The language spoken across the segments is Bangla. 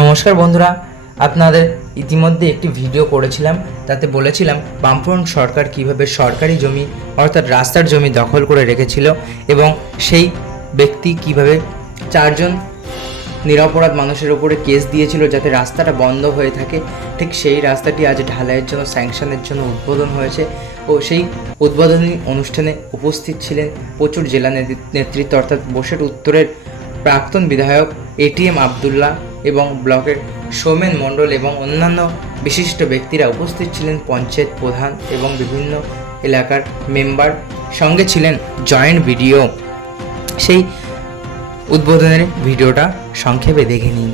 নমস্কার বন্ধুরা, আপনাদের ইতিমধ্যে একটি ভিডিও করেছিলাম, তাতে বলেছিলাম বামফ্রন্ট সরকার কিভাবে সরকারি জমি অর্থাৎ রাস্তার জমি দখল করে রেখেছিল এবং সেই ব্যক্তি কিভাবে চারজন নিরপরাধ মানুষের উপরে কেস দিয়েছিল যাতে রাস্তাটা বন্ধ হয়ে থাকে। ঠিক সেই রাস্তাটি আজ ঢালাইয়ের জন্য স্যাংশনের জন্য উদ্বোধন হয়েছে ও সেই উদ্বোধনী অনুষ্ঠানে উপস্থিত ছিলেন প্রচুর জেলা নেতৃত্ব অর্থাৎ বোসেট উত্তরের প্রাক্তন বিধায়ক এটিএম আবদুল্লাহ এবং ব্লকের সৌমেন মণ্ডল এবং অন্যান্য বিশিষ্ট ব্যক্তিরা উপস্থিত ছিলেন, পঞ্চায়েত প্রধান এবং বিভিন্ন এলাকার মেম্বার, সঙ্গে ছিলেন জয়েন্ট ভিডিও। সেই উদ্বোধনের ভিডিওটা সংক্ষেপে দেখে নিন।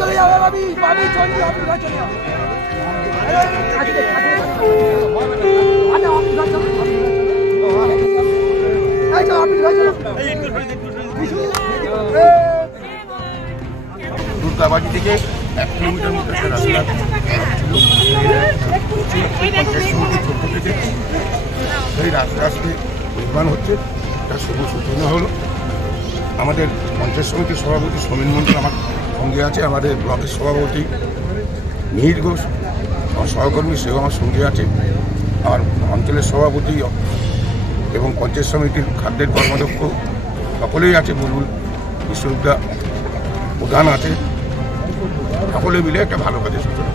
চলে যাবে বাবি বাবি চলে যাবে চলে যাবে দুর্গাবাড়ি থেকে 1 কিলোমিটার মতো একটা রাস্তা থেকে সেই রাস্তা আজকে নির্মাণ হচ্ছে, তার শুভ সূচনা হলো। আমাদের পঞ্চায়েত সমিতির সভাপতি সৌমেন মণ্ডল আমার সঙ্গে আছে, আমাদের ব্লকের সভাপতি মিহির ঘোষ আমার সহকর্মী সেও আমার সঙ্গে আছে, আমার অঞ্চলের সভাপতি এবং পঞ্চায়েত সমিতির খাদ্যের কর্মাধ্যক্ষ সকলেই আছে, বুলবুল বিশ্ববিদ্যা প্রধান আছে, সকলে মিলে একটা ভালো কাজের সূচনা।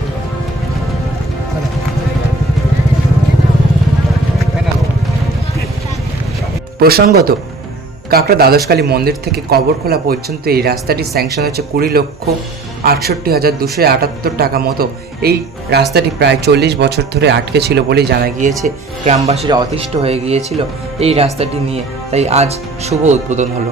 প্রসঙ্গত, কাকড়া দ্বাদশকালী মন্দির থেকে কবরখোলা পর্যন্ত এই রাস্তাটি স্যাংশন হয়েছে 20,68,278 টাকা মতো। এই রাস্তাটি প্রায় 40 বছর ধরে আটকে ছিল বলেই জানা গিয়েছে। গ্রামবাসীরা অতিষ্ঠ হয়ে গিয়েছিল এই রাস্তাটি নিয়ে, তাই আজ শুভ উদ্বোধন হলো।